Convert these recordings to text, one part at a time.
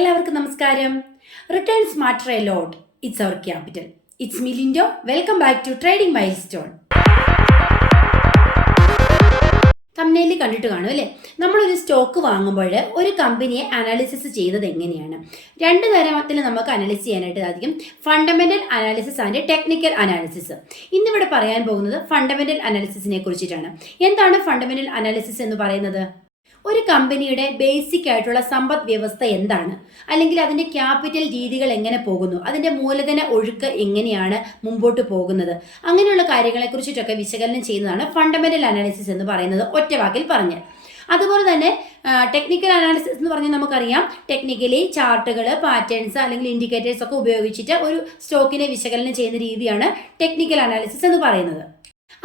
എല്ലാവർക്കും നമസ്കാരം. Return smarter a lot. It's our capital. It's me Lindo. Welcome back to trading milestone. തംബ്നെയിലിൽ കണ്ടിട്ട് കാണും അല്ലേ? നമ്മളൊരു സ്റ്റോക്ക് വാങ്ങുമ്പോൾ ഒരു കമ്പനിയെ അനാലിസിസ് ചെയ്യുന്നത് എങ്ങനെയാണ്? രണ്ട് തരത്തിൽ നമുക്ക് അനലൈസ് ചെയ്യാനായിട്ട് സാധിക്കും. Fundamental analysis and technical analysis. ഇന്നിവിടെ പറയാൻ പോകുന്നത് ഫണ്ടമെന്റൽ അനാലിസിസിനെ കുറിച്ചിട്ടാണ്. എന്താണ് ഫണ്ടമെന്റൽ അനാലിസിസ് എന്ന് പറയുന്നത്? ഒരു കമ്പനിയുടെ ബേസിക് ആയിട്ടുള്ള സമ്പദ് വ്യവസ്ഥ എന്താണ്, അല്ലെങ്കിൽ അതിൻ്റെ ക്യാപിറ്റൽ രീതികൾ എങ്ങനെ പോകുന്നു, അതിൻ്റെ മൂലധന ഒഴുക്ക് എങ്ങനെയാണ് മുമ്പോട്ട് പോകുന്നത്, അങ്ങനെയുള്ള കാര്യങ്ങളെ കുറിച്ചിട്ടൊക്കെ വിശകലനം ചെയ്യുന്നതാണ് ഫണ്ടമെന്റൽ അനാലിസിസ് എന്ന് പറയുന്നത്, ഒറ്റ വാക്കിൽ പറഞ്ഞ്. അതുപോലെ തന്നെ ടെക്നിക്കൽ അനാലിസിസ് എന്ന് പറഞ്ഞാൽ നമുക്കറിയാം, ടെക്നിക്കലി ചാർട്ടുകൾ, പാറ്റേൺസ് അല്ലെങ്കിൽ ഇൻഡിക്കേറ്റേഴ്സ് ഒക്കെ ഉപയോഗിച്ചിട്ട് ഒരു സ്റ്റോക്കിനെ വിശകലനം ചെയ്യുന്ന രീതിയാണ് ടെക്നിക്കൽ അനാലിസിസ് എന്ന് പറയുന്നത്.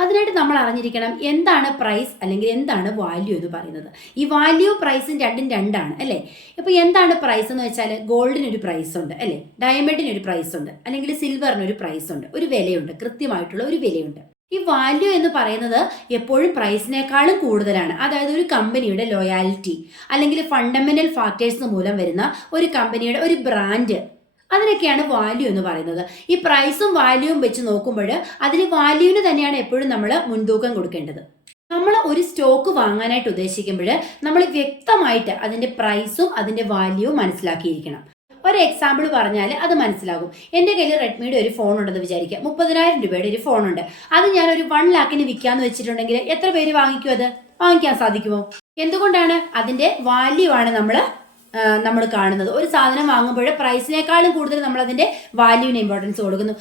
അതിനായിട്ട് നമ്മൾ അറിഞ്ഞിരിക്കണം എന്താണ് പ്രൈസ് അല്ലെങ്കിൽ എന്താണ് വാല്യൂ എന്ന് പറയുന്നത്. ഈ വാല്യൂ പ്രൈസും രണ്ടും രണ്ടാണ് അല്ലേ? ഇപ്പോൾ എന്താണ് പ്രൈസ് എന്ന് വെച്ചാൽ, ഗോൾഡിനൊരു പ്രൈസ് ഉണ്ട് അല്ലേ, ഡയമണ്ടിനൊരു പ്രൈസ് ഉണ്ട്, അല്ലെങ്കിൽ സിൽവറിനൊരു പ്രൈസ് ഉണ്ട്, ഒരു വിലയുണ്ട്, കൃത്യമായിട്ടുള്ള ഒരു വിലയുണ്ട്. ഈ വാല്യൂ എന്ന് പറയുന്നത് എപ്പോഴും പ്രൈസിനേക്കാളും കൂടുതലാണ്. അതായത് ഒരു കമ്പനിയുടെ ലോയാലിറ്റി അല്ലെങ്കിൽ ഫണ്ടമെന്റൽ ഫാക്ടേഴ്സ് മൂലം വരുന്ന ഒരു കമ്പനിയുടെ ഒരു ബ്രാൻഡ്, അതിനൊക്കെയാണ് വാല്യൂ എന്ന് പറയുന്നത്. ഈ പ്രൈസും വാല്യൂവും വെച്ച് നോക്കുമ്പോൾ അതിന് വാല്യൂവിന് തന്നെയാണ് എപ്പോഴും നമ്മൾ മുൻതൂക്കം കൊടുക്കേണ്ടത്. നമ്മൾ ഒരു സ്റ്റോക്ക് വാങ്ങാനായിട്ട് ഉദ്ദേശിക്കുമ്പോൾ നമ്മൾ വ്യക്തമായിട്ട് അതിൻ്റെ പ്രൈസും അതിൻ്റെ വാല്യൂവും മനസ്സിലാക്കിയിരിക്കണം. ഒരു എക്സാമ്പിൾ പറഞ്ഞാൽ അത് മനസ്സിലാകും. എൻ്റെ കയ്യിൽ റെഡ്മിയുടെ ഒരു ഫോൺ ഉണ്ടെന്ന് വിചാരിക്കുക. 30,000 രൂപയുടെ ഒരു ഫോണുണ്ട്. അത് ഞാൻ ഒരു 1 lakhന് വിൽക്കാന്ന് വെച്ചിട്ടുണ്ടെങ്കിൽ എത്ര പേര് വാങ്ങിക്കും? അത് വാങ്ങിക്കാൻ സാധിക്കുമോ? എന്തുകൊണ്ടാണ്? അതിൻ്റെ വാല്യൂ ആണ് നമ്മൾ കാണുന്നത്. ഒരു സാധനം വാങ്ങുമ്പോൾ പ്രൈസിനേക്കാളും കൂടുതൽ നമ്മൾ അതിൻ്റെ വാല്യൂവിന് ഇമ്പോർട്ടൻസ് കൊടുക്കുന്നു.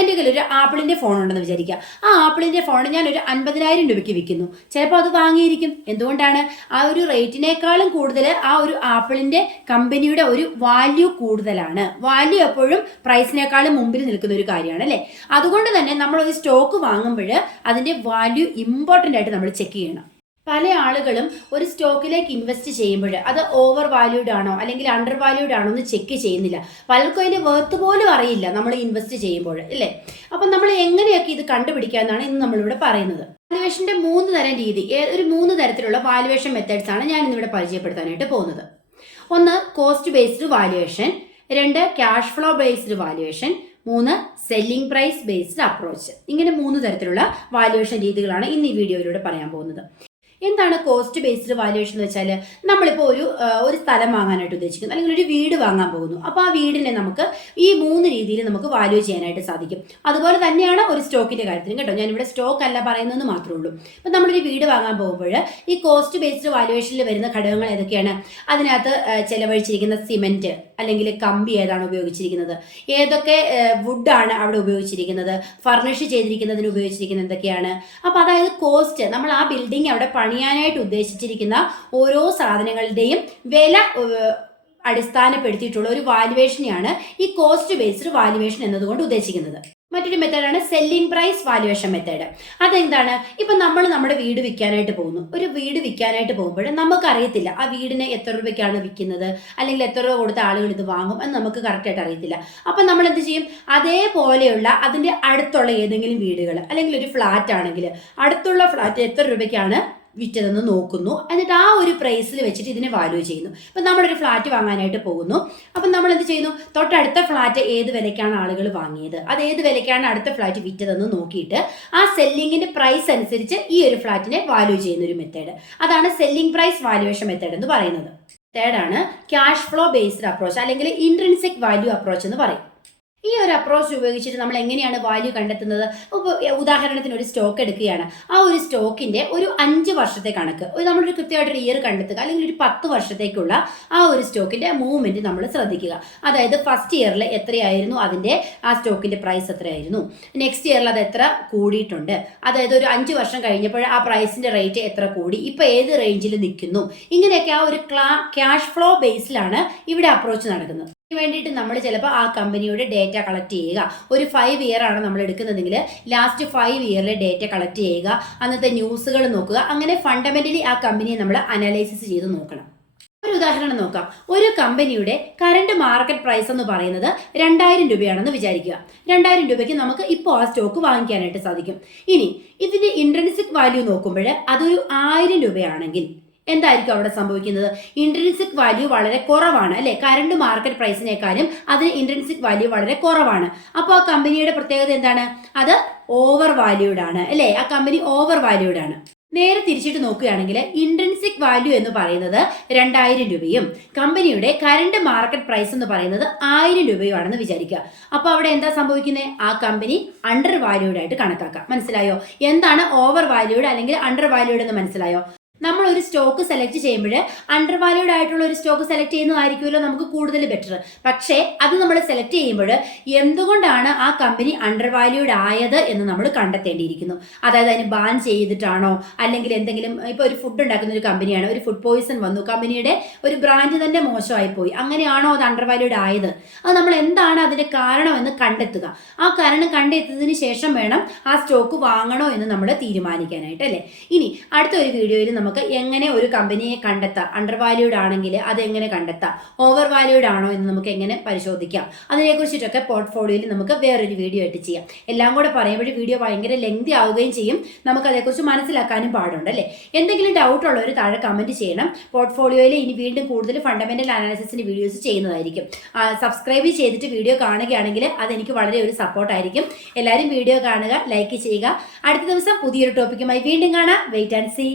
എൻ്റെ കയ്യിൽ ഒരു ആപ്പിളിൻ്റെ ഫോൺ ഉണ്ടെന്ന് വിചാരിക്കുക. ആ ആപ്പിളിൻ്റെ ഫോൺ ഞാൻ ഒരു 50,000 രൂപയ്ക്ക് വിൽക്കുന്നു. ചിലപ്പോൾ അത് വാങ്ങിയിരിക്കും. എന്തുകൊണ്ടാണ്? ആ ഒരു റേറ്റിനേക്കാളും കൂടുതൽ ആ ഒരു ആപ്പിളിൻ്റെ കമ്പനിയുടെ ഒരു വാല്യൂ കൂടുതലാണ്. വാല്യൂ എപ്പോഴും പ്രൈസിനേക്കാളും മുമ്പിൽ നിൽക്കുന്ന ഒരു കാര്യമാണ് അല്ലേ? അതുകൊണ്ട് തന്നെ നമ്മൾ ഒരു സ്റ്റോക്ക് വാങ്ങുമ്പോൾ അതിൻ്റെ വാല്യൂ ഇമ്പോർട്ടൻ്റ് ആയിട്ട് നമ്മൾ ചെക്ക് ചെയ്യണം. പല ആളുകളും ഒരു സ്റ്റോക്കിലേക്ക് ഇൻവെസ്റ്റ് ചെയ്യുമ്പോൾ അത് ഓവർ വാല്യൂഡ് ആണോ അല്ലെങ്കിൽ അണ്ടർ വാല്യൂഡ് ആണോ എന്ന് ചെക്ക് ചെയ്യുന്നില്ല. പലർക്കും അതിൻ്റെ വേർത്ത് പോലും അറിയില്ല നമ്മൾ ഇൻവെസ്റ്റ് ചെയ്യുമ്പോൾ അല്ലേ? അപ്പം നമ്മൾ എങ്ങനെയൊക്കെ ഇത് കണ്ടുപിടിക്കാമെന്നാണ് ഇന്ന് നമ്മളിവിടെ പറയുന്നത്. വാല്യുവേഷൻ്റെ 3 തരം രീതി, ഒരു 3 തരത്തിലുള്ള വാല്യുവേഷൻ മെത്തേഡ്സ് ആണ് ഞാൻ ഇന്നിവിടെ പരിചയപ്പെടുത്താനായിട്ട് പോകുന്നത്. 1 cost based valuation, 2 cash flow based valuation, 3 selling price based approach. ഇങ്ങനെ 3 തരത്തിലുള്ള വാല്യുവേഷൻ രീതികളാണ് ഇന്ന് ഈ വീഡിയോയിലൂടെ പറയാൻ പോകുന്നത്. എന്താണ് കോസ്റ്റ് ബേസ്ഡ് വാല്യുവേഷൻ എന്ന് വെച്ചാൽ, നമ്മളിപ്പോൾ ഒരു സ്ഥലം വാങ്ങാനായിട്ട് ഉദ്ദേശിക്കുന്നു, അല്ലെങ്കിൽ ഒരു വീട് വാങ്ങാൻ പോകുന്നു. അപ്പോൾ ആ വീടിനെ നമുക്ക് ഈ 3 രീതിയിൽ നമുക്ക് വാല്യൂ ചെയ്യാനായിട്ട് സാധിക്കും. അതുപോലെ തന്നെയാണ് ഒരു സ്റ്റോക്കിൻ്റെ കാര്യത്തിലും കേട്ടോ. ഞാനിവിടെ സ്റ്റോക്ക് അല്ല പറയുന്നതെന്ന് മാത്രമേ ഉള്ളൂ. അപ്പം നമ്മളൊരു വീട് വാങ്ങാൻ പോകുമ്പോൾ ഈ കോസ്റ്റ് ബേസ്ഡ് വാല്യുവേഷനിൽ വരുന്ന ഘടകങ്ങൾ ഏതൊക്കെയാണ്? അതിനകത്ത് ചിലവഴിച്ചിരിക്കുന്ന സിമെൻറ്റ് അല്ലെങ്കിൽ കമ്പി ഏതാണ് ഉപയോഗിച്ചിരിക്കുന്നത്, ഏതൊക്കെ വുഡാണ് അവിടെ ഉപയോഗിച്ചിരിക്കുന്നത്, ഫർണിഷ് ചെയ്തിരിക്കുന്നതിന് ഉപയോഗിച്ചിരിക്കുന്നത് എന്തൊക്കെയാണ്. അപ്പോൾ അതായത് കോസ്റ്റ്, നമ്മൾ ആ ബിൽഡിംഗ് അവിടെ പണിയാനായിട്ട് ഉദ്ദേശിച്ചിരിക്കുന്ന ഓരോ സാധനങ്ങളുടെയും വില അടിസ്ഥാനപ്പെടുത്തിയിട്ടുള്ള ഒരു വാല്യുവേഷനെയാണ് ഈ കോസ്റ്റ് ബേസ്ഡ് വാല്യുവേഷൻ എന്നതുകൊണ്ട് ഉദ്ദേശിക്കുന്നത്. മറ്റൊരു മെത്തേഡാണ് സെല്ലിംഗ് പ്രൈസ് വാല്യുവേഷൻ മെത്തേഡ്. അതെന്താണ്? ഇപ്പം നമ്മൾ നമ്മുടെ വീട് വിൽക്കാനായിട്ട് പോകുന്നു. ഒരു വീട് വിൽക്കാനായിട്ട് പോകുമ്പോൾ നമുക്കറിയത്തില്ല ആ വീടിനെ എത്ര രൂപയ്ക്കാണ് വിൽക്കുന്നത്, അല്ലെങ്കിൽ എത്ര രൂപ കൊടുത്ത ആളുകൾ ഇത് വാങ്ങും എന്ന് നമുക്ക് കറക്റ്റായിട്ട് അറിയത്തില്ല. അപ്പം നമ്മൾ എന്ത് ചെയ്യും? അതേപോലെയുള്ള അതിൻ്റെ അടുത്തുള്ള ഏതെങ്കിലും വീടുകൾ, അല്ലെങ്കിൽ ഒരു ഫ്ലാറ്റ് ആണെങ്കിൽ അടുത്തുള്ള ഫ്ലാറ്റ് എത്ര രൂപയ്ക്കാണ് വിറ്റതെന്ന് നോക്കുന്നു. എന്നിട്ട് ആ ഒരു പ്രൈസിൽ വെച്ചിട്ട് ഇതിനെ വാല്യൂ ചെയ്യുന്നു. ഇപ്പം നമ്മളൊരു ഫ്ലാറ്റ് വാങ്ങാനായിട്ട് പോകുന്നു. അപ്പം നമ്മൾ എന്ത് ചെയ്യുന്നു? തൊട്ടടുത്ത ഫ്ലാറ്റ് ഏത് വിലയ്ക്കാണ് ആളുകൾ വാങ്ങിയത്, അത് ഏത് വിലയ്ക്കാണ് അടുത്ത ഫ്ലാറ്റ് വിറ്റതെന്ന് നോക്കിയിട്ട് ആ സെല്ലിങ്ങിൻ്റെ പ്രൈസ് അനുസരിച്ച് ഈ ഒരു ഫ്ലാറ്റിനെ വാല്യൂ ചെയ്യുന്ന ഒരു മെത്തേഡ്, അതാണ് സെല്ലിംഗ് പ്രൈസ് വാല്യുവേഷൻ മെത്തേഡ് എന്ന് പറയുന്നത്. തേർഡാണ് ക്യാഷ് ഫ്ലോ ബേസ്ഡ് അപ്രോച്ച്, അല്ലെങ്കിൽ ഇൻട്രിൻസിക് വാല്യൂ അപ്രോച്ച് എന്ന് പറയും. ഈ ഒരു അപ്രോച്ച് ഉപയോഗിച്ചിട്ട് നമ്മൾ എങ്ങനെയാണ് വാല്യൂ കണ്ടെത്തുന്നത്? ഉദാഹരണത്തിന് ഒരു സ്റ്റോക്ക് എടുക്കുകയാണ്. ആ ഒരു സ്റ്റോക്കിൻ്റെ ഒരു 5 വർഷത്തെ കണക്ക്, നമ്മളൊരു കൃത്യമായിട്ടൊരു ഇയർ കണ്ടെത്തുക, അല്ലെങ്കിൽ ഒരു 10 വർഷത്തേക്കുള്ള ആ ഒരു സ്റ്റോക്കിൻ്റെ മൂവ്മെൻറ്റ് നമ്മൾ ശ്രദ്ധിക്കുക. അതായത് ഫസ്റ്റ് ഇയറിൽ എത്രയായിരുന്നു അതിൻ്റെ ആ സ്റ്റോക്കിൻ്റെ പ്രൈസ് എത്രയായിരുന്നു, നെക്സ്റ്റ് ഇയറിൽ അത് എത്ര കൂടിയിട്ടുണ്ട്, അതായത് ഒരു 5 വർഷം കഴിഞ്ഞപ്പോൾ ആ പ്രൈസിൻ്റെ റേറ്റ് എത്ര കൂടി, ഇപ്പോൾ ഏത് റേഞ്ചിൽ നിൽക്കുന്നു. ഇങ്ങനെയൊക്കെ ആ ഒരു ക്യാഷ് ഫ്ലോ ബേസിലാണ് ഇവിടെ അപ്രോച്ച് നടക്കുന്നത്. വേണ്ടിയിട്ട് നമ്മൾ ചിലപ്പോൾ ആ കമ്പനിയുടെ ഡേറ്റ കളക്ട് ചെയ്യുക. ഒരു 5 ഇയർ ആണ് നമ്മൾ എടുക്കുന്നതെങ്കിൽ ലാസ്റ്റ് 5 ഇയറിലെ ഡേറ്റ കളക്ട് ചെയ്യുക, അന്നത്തെ ന്യൂസുകൾ നോക്കുക. അങ്ങനെ ഫണ്ടമെന്റലി ആ കമ്പനിയെ നമ്മൾ അനലൈസിസ് ചെയ്ത് നോക്കണം. ഒരു ഉദാഹരണം നോക്കാം. ഒരു കമ്പനിയുടെ കറണ്ട് മാർക്കറ്റ് പ്രൈസ് എന്ന് പറയുന്നത് 2000 രൂപയാണെന്ന് വിചാരിക്കുക. 2000 രൂപയ്ക്ക് നമുക്ക് ഇപ്പോൾ ആ സ്റ്റോക്ക് വാങ്ങിക്കാനായിട്ട് സാധിക്കും. ഇനി ഇതിന്റെ ഇൻട്രിൻസിക് വാല്യൂ നോക്കുമ്പോൾ അതൊരു 1000 രൂപയാണെങ്കിൽ എന്തായിരിക്കും അവിടെ സംഭവിക്കുന്നത്? ഇൻട്രിൻസിക് വാല്യൂ വളരെ കുറവാണ് അല്ലെ, കറണ്ട് മാർക്കറ്റ് പ്രൈസിനേക്കാളും അതിന് ഇൻട്രിൻസിക് വാല്യൂ വളരെ കുറവാണ്. അപ്പോൾ ആ കമ്പനിയുടെ പ്രത്യേകത എന്താണ്? അത് ഓവർ വാല്യൂഡ് ആണ് അല്ലെ, ആ കമ്പനി ഓവർ വാല്യൂഡ് ആണ്. നേരെ തിരിച്ചിട്ട് നോക്കുകയാണെങ്കിൽ ഇൻട്രിൻസിക് വാല്യൂ എന്ന് പറയുന്നത് 2000 രൂപയും കമ്പനിയുടെ കറണ്ട് മാർക്കറ്റ് പ്രൈസ് എന്ന് പറയുന്നത് 1000 രൂപയുമാണെന്ന് വിചാരിക്കുക. അപ്പൊ അവിടെ എന്താ സംഭവിക്കുന്നത്? ആ കമ്പനി അണ്ടർ വാല്യൂഡ് ആയിട്ട് കണക്കാക്കാം. മനസ്സിലായോ? എന്താണ് ഓവർ വാല്യൂഡ് അല്ലെങ്കിൽ അണ്ടർ വാല്യൂഡ് എന്ന് മനസ്സിലായോ? നമ്മൾ ഒരു സ്റ്റോക്ക് സെലക്ട് ചെയ്യുമ്പോൾ അണ്ടർ വാല്യൂഡ് ആയിട്ടുള്ള ഒരു സ്റ്റോക്ക് സെലക്ട് ചെയ്യുന്നതായിരിക്കുമല്ലോ നമുക്ക് കൂടുതൽ ബെറ്റർ. പക്ഷേ അത് നമ്മൾ സെലക്ട് ചെയ്യുമ്പോൾ എന്തുകൊണ്ടാണ് ആ കമ്പനി അണ്ടർ വാല്യൂഡ് ആയത് എന്ന് നമ്മൾ കണ്ടെത്തേണ്ടിയിരിക്കുന്നു. അതായത് അതിന് ബാൻ ചെയ്തിട്ടാണോ, അല്ലെങ്കിൽ എന്തെങ്കിലും ഇപ്പോൾ ഒരു ഫുഡ് ഉണ്ടാക്കുന്ന ഒരു കമ്പനിയാണ്, ഒരു ഫുഡ് പോയിസൺ വന്നു, കമ്പനിയുടെ ഒരു ബ്രാൻഡ് തന്നെ മോശമായി പോയി, അങ്ങനെയാണോ അത് അണ്ടർ വാല്യൂഡ് ആയത്? അത് നമ്മൾ എന്താണ് അതിന്റെ കാരണം എന്ന് കണ്ടെത്തുക. ആ കാരണം കണ്ടെത്തിയതിന് ശേഷം വേണം ആ സ്റ്റോക്ക് വാങ്ങണോ എന്ന് നമ്മൾ തീരുമാനിക്കാനായിട്ട് അല്ലേ. ഇനി അടുത്ത ഒരു വീഡിയോയിൽ നമുക്ക് എങ്ങനെ ഒരു കമ്പനിയെ കണ്ടെത്താം, അണ്ടർ വാല്യൂഡ് ആണെങ്കിൽ അത് എങ്ങനെ കണ്ടെത്താം, ഓവർ വാല്യൂഡ് ആണോ എന്ന് നമുക്ക് എങ്ങനെ പരിശോധിക്കാം, അതിനെക്കുറിച്ചിട്ടൊക്കെ പോർട്ട്ഫോളിയോയിൽ നമുക്ക് വേറൊരു വീഡിയോ ആയിട്ട് ചെയ്യാം. എല്ലാം കൂടെ പറയുമ്പോൾ വീഡിയോ ഭയങ്കര ലെങ്തി ആവുകയും ചെയ്യും, നമുക്ക് അതേക്കുറിച്ച് മനസ്സിലാക്കാനും പാടുണ്ട് അല്ലേ. എന്തെങ്കിലും ഡൗട്ട് ഉള്ളവർ താഴെ കമന്റ് ചെയ്യണം. പോർട്ട്ഫോളിയോയിൽ ഇനി വീണ്ടും കൂടുതൽ ഫണ്ടമെന്റൽ അനാലിസിസിന്റെ വീഡിയോസ് ചെയ്യുന്നതായിരിക്കും. സബ്സ്ക്രൈബ് ചെയ്തിട്ട് വീഡിയോ കാണുകയാണെങ്കിൽ അതെനിക്ക് വളരെ ഒരു സപ്പോർട്ടായിരിക്കും. എല്ലാവരും വീഡിയോ കാണുക, ലൈക്ക് ചെയ്യുക. അടുത്ത ദിവസം പുതിയൊരു ടോപ്പിക്കുമായി വീണ്ടും കാണാം. Wait and see.